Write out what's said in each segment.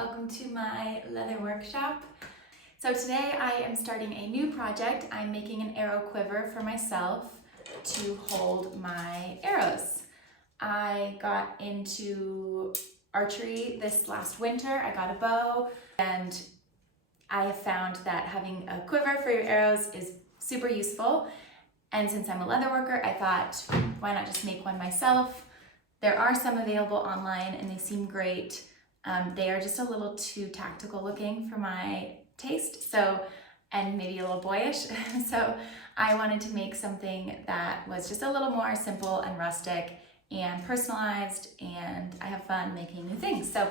welcome to my leather workshop. So today I am starting a new project. I'm making an arrow quiver for myself to hold my arrows. I got into archery this last winter. I got a bow and I have found that having a quiver for your arrows is super useful. And since I'm a leather worker, I thought, why not just make one myself? There are some available online and they seem great. They are just a little too tactical looking for my taste, and maybe a little boyish. So I wanted to make something that was just a little more simple and rustic and personalized, and I have fun making new things. So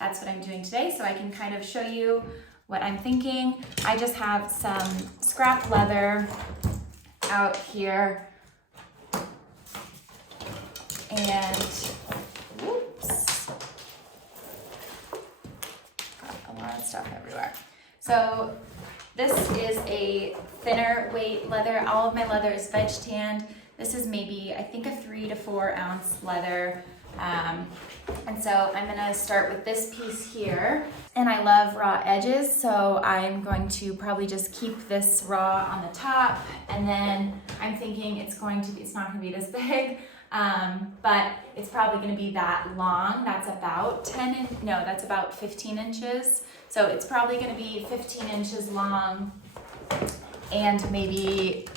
that's what I'm doing today, so I can kind of show you what I'm thinking. I just have some scrap leather out here, and whoops, got a lot of stuff everywhere. So this is a thinner weight leather. All of my leather is veg tanned. This is maybe, I think, a 3 to 4 ounce leather. And so I'm gonna start with this piece here. And I love raw edges, so I'm going to probably just keep this raw on the top. And then I'm thinking it's not gonna be this big, but it's probably gonna be that long. That's about that's about 15 inches. So it's probably gonna be 15 inches long and maybe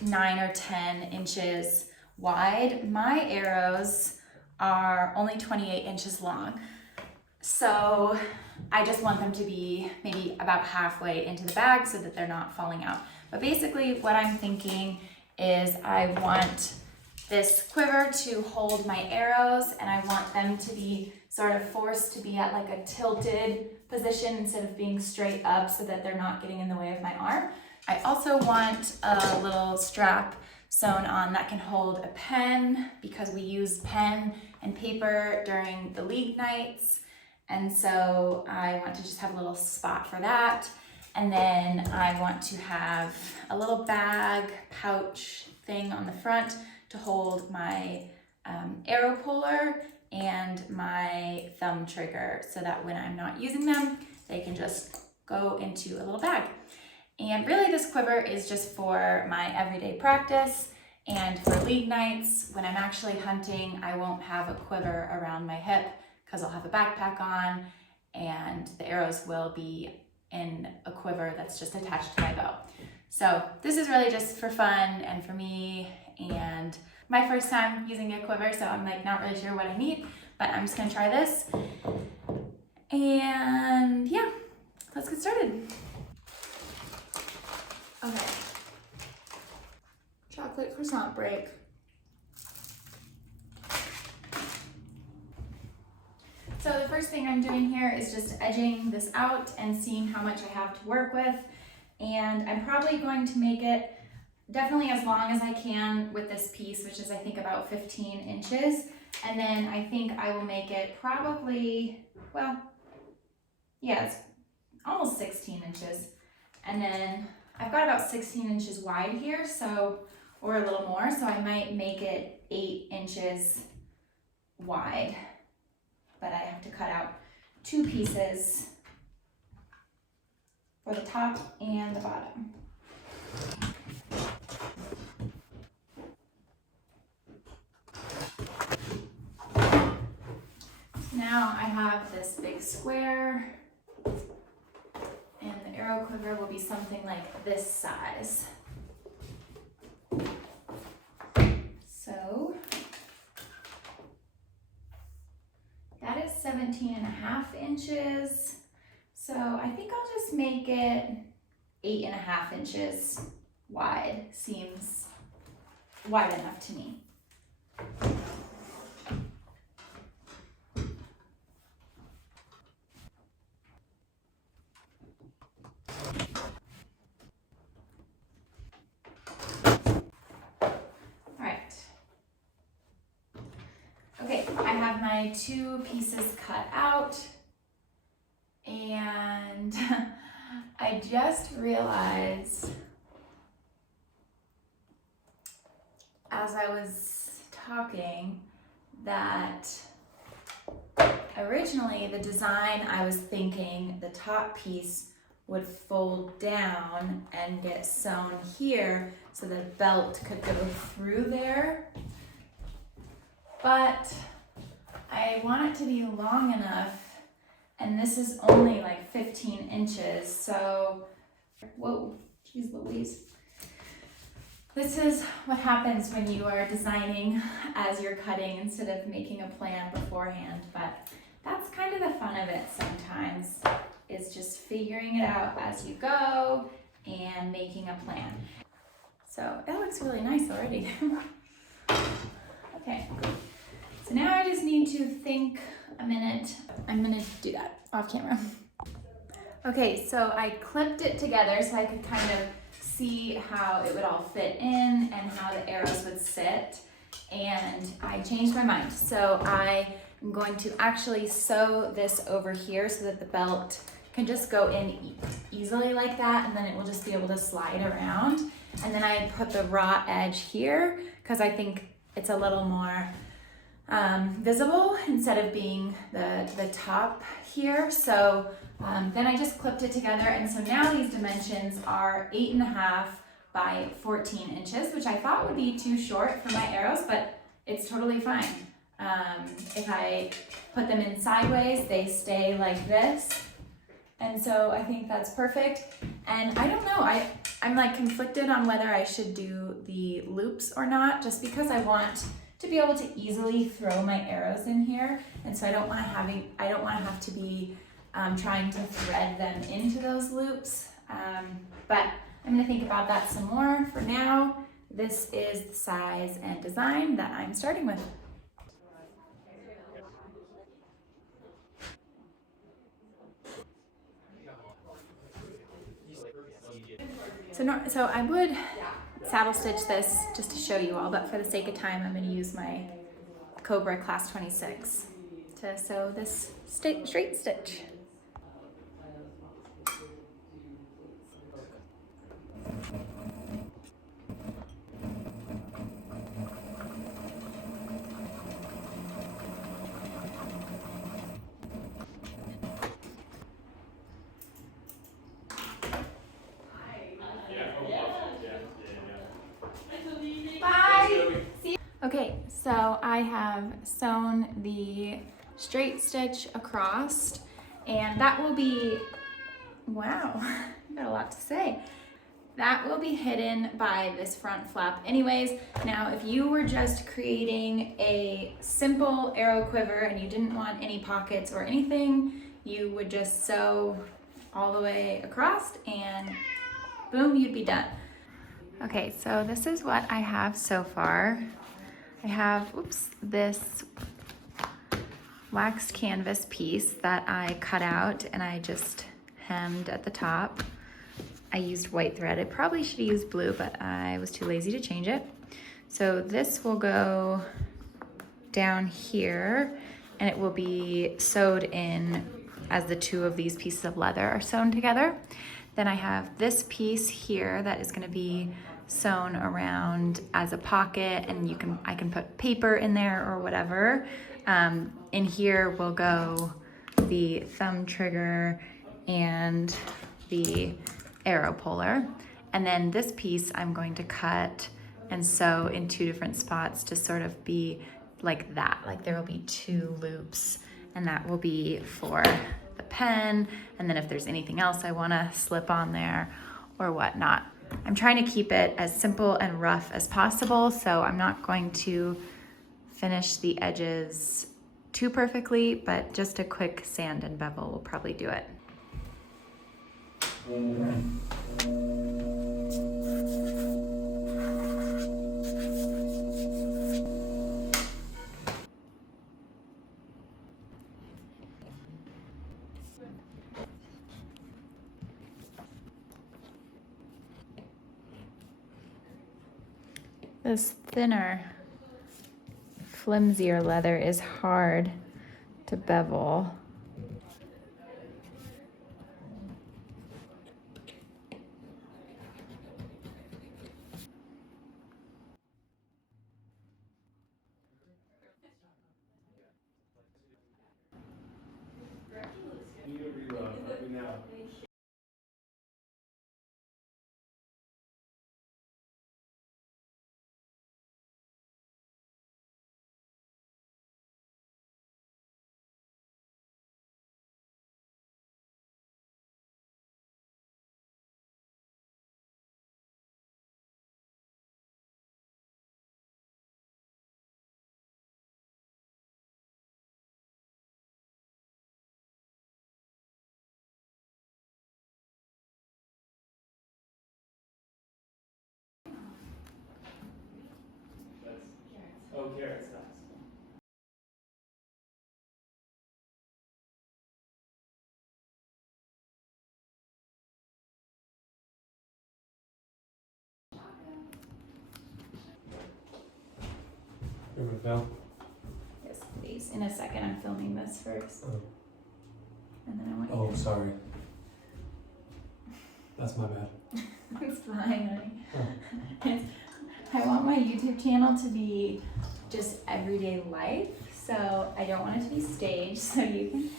9 or 10 inches wide. My arrows are only 28 inches long. So I just want them to be maybe about halfway into the bag so that they're not falling out. But basically what I'm thinking is I want this quiver to hold my arrows, and I want them to be sort of forced to be at like a tilted position instead of being straight up so that they're not getting in the way of my arm. I also want a little strap sewn on that can hold a pen, because we use pen and paper during the league nights. And so I want to just have a little spot for that. And then I want to have a little bag pouch thing on the front to hold my arrow puller and my thumb trigger, so that when I'm not using them, they can just go into a little bag. And really this quiver is just for my everyday practice, and for league nights, when I'm actually hunting, I won't have a quiver around my hip because I'll have a backpack on and the arrows will be in a quiver that's just attached to my bow. So this is really just for fun and for me, and my first time using a quiver, so I'm like not really sure what I need, but I'm just gonna try this. And yeah, let's get started. Okay, chocolate croissant break. So the first thing I'm doing here is just edging this out and seeing how much I have to work with. And I'm probably going to make it definitely as long as I can with this piece, which is I think about 15 inches. And then I think I will make it probably, well, yeah, it's almost 16 inches. And then I've got about 16 inches wide here, so, or a little more, so I might make it 8 inches wide. But I have to cut out 2 pieces for the top and the bottom. Now I have this big square, and the arrow quiver will be something like this size. So that is 17.5 inches. So I think I'll just make it 8.5 inches wide. Seems wide enough to me. Okay, I have my 2 pieces cut out, and I just realized as I was talking that I originally the design I was thinking the top piece would fold down and get sewn here so the belt could go through there. But I want it to be long enough, and this is only like 15 inches, so, whoa, geez Louise. This is what happens when you are designing as you're cutting instead of making a plan beforehand, but that's kind of the fun of it sometimes, is just figuring it out as you go and making a plan. So it looks really nice already. Okay, so now I just need to think a minute. I'm gonna do that off camera. Okay, so I clipped it together so I could kind of see how it would all fit in and how the arrows would sit, and I changed my mind. So I am going to actually sew this over here so that the belt can just go in easily like that, and then it will just be able to slide around. And then I put the raw edge here because I think it's a little more visible instead of being the top here. So then I just clipped it together, and so now these dimensions are 8.5 by 14 inches, which I thought would be too short for my arrows, but it's totally fine. If I put them in sideways, they stay like this. And so I think that's perfect. And I don't know, I'm like conflicted on whether I should do the loops or not, just because I want to be able to easily throw my arrows in here. And so I don't want to have to be trying to thread them into those loops. But I'm gonna think about that some more. For now, this is the size and design that I'm starting with. So I would saddle stitch this just to show you all, but for the sake of time, I'm going to use my Cobra Class 26 to sew this straight stitch. Okay, so I have sewn the straight stitch across, and that will be, wow, I got a lot to say. That will be hidden by this front flap anyways. Now, if you were just creating a simple arrow quiver and you didn't want any pockets or anything, you would just sew all the way across and boom, you'd be done. Okay, so this is what I have so far. I have, this waxed canvas piece that I cut out and I just hemmed at the top. I used white thread. I probably should have used blue, but I was too lazy to change it. So this will go down here and it will be sewed in as the two of these pieces of leather are sewn together. Then I have this piece here that is going to be sewn around as a pocket, and I can put paper in there or whatever. In here will go the thumb trigger and the arrow puller. And then this piece I'm going to cut and sew in two different spots to sort of be like that. Like there will be two loops, and that will be for the pen. And then if there's anything else I want to slip on there or whatnot. I'm trying to keep it as simple and rough as possible, so I'm not going to finish the edges too perfectly, but just a quick sand and bevel will probably do it. This thinner, flimsier leather is hard to bevel. let me know. Oh, carrots, nice. You're gonna film? Yes, please. In a second, I'm filming this first. Oh. And then I want Oh, you sorry. That's my bad. to... It's fine, honey. Oh. I want my YouTube channel to be just everyday life, so I don't want it to be staged, so you can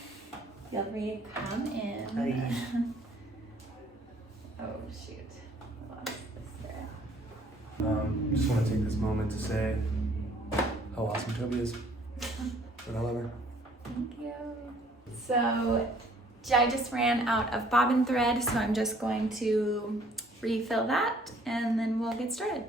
feel free to come in. Hey. Oh, shoot. I lost this there. Just want to take this moment to say how awesome Toby is. And I love her. Thank you. So I just ran out of bobbin thread, so I'm just going to refill that and then we'll get started.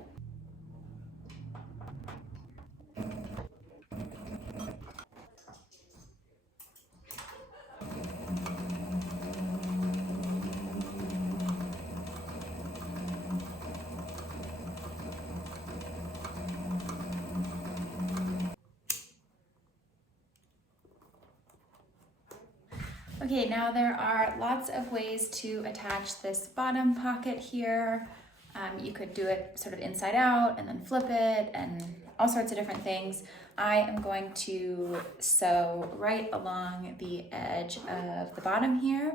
Okay, now there are lots of ways to attach this bottom pocket here. You could do it sort of inside out and then flip it and all sorts of different things. I am going to sew right along the edge of the bottom here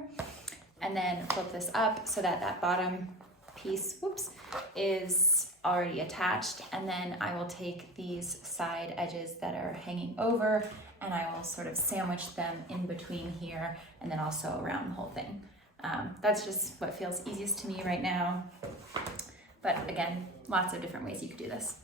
and then flip this up so that that bottom piece, whoops, is already attached. And then I will take these side edges that are hanging over and I will sort of sandwich them in between here and then also around the whole thing. That's just what feels easiest to me right now. But again, lots of different ways you could do this.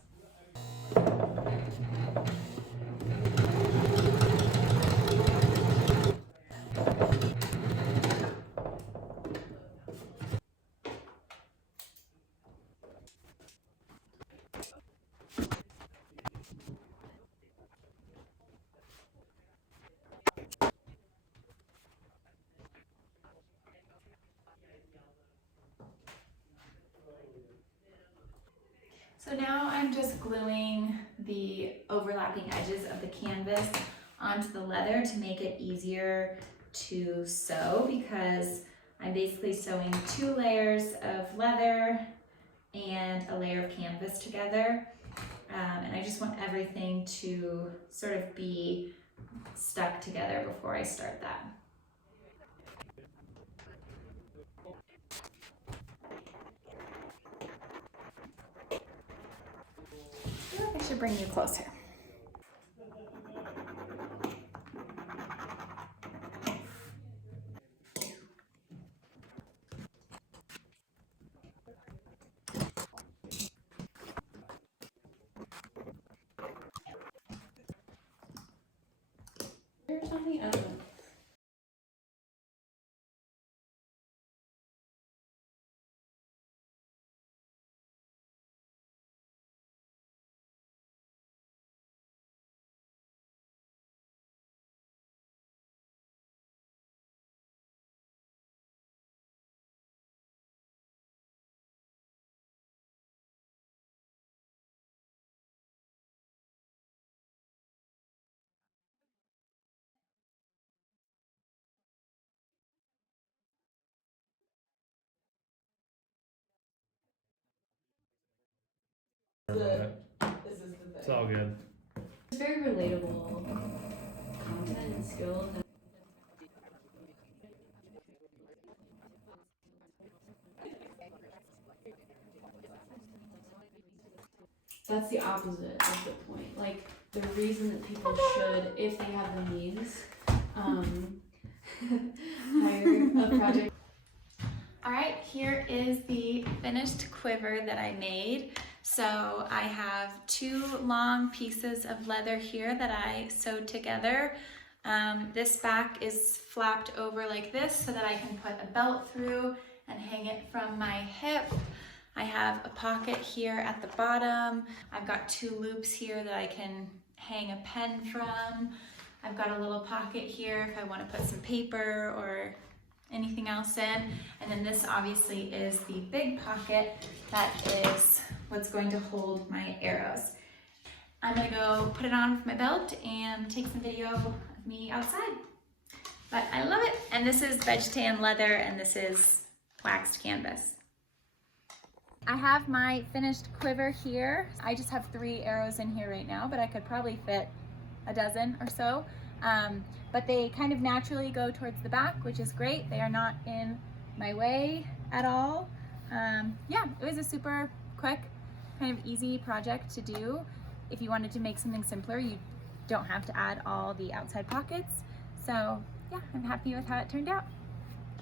So now I'm just gluing the overlapping edges of the canvas onto the leather to make it easier to sew because I'm basically sewing 2 layers of leather and a layer of canvas together. And I just want everything to sort of be stuck together before I start that. I should bring you closer. There's on the other one. It's all good. It's very relatable, confident and skilled. That's the opposite of the point. Like, the reason that people should, if they have the means, hire the project. All right, here is the finished quiver that I made. So I have 2 long pieces of leather here that I sewed together. This back is flapped over like this so that I can put a belt through and hang it from my hip. I have a pocket here at the bottom. I've got 2 loops here that I can hang a pen from. I've got a little pocket here if I want to put some paper or anything else in. And then this obviously is the big pocket that is what's going to hold my arrows. I'm gonna go put it on with my belt and take some video of me outside. But I love it. And this is veg tan leather and this is waxed canvas. I have my finished quiver here. I just have 3 arrows in here right now, but I could probably fit a dozen or so. But they kind of naturally go towards the back, which is great. They are not in my way at all. Yeah, it was a super quick, kind of easy project to do. If you wanted to make something simpler, you don't have to add all the outside pockets. So yeah, I'm happy with how it turned out.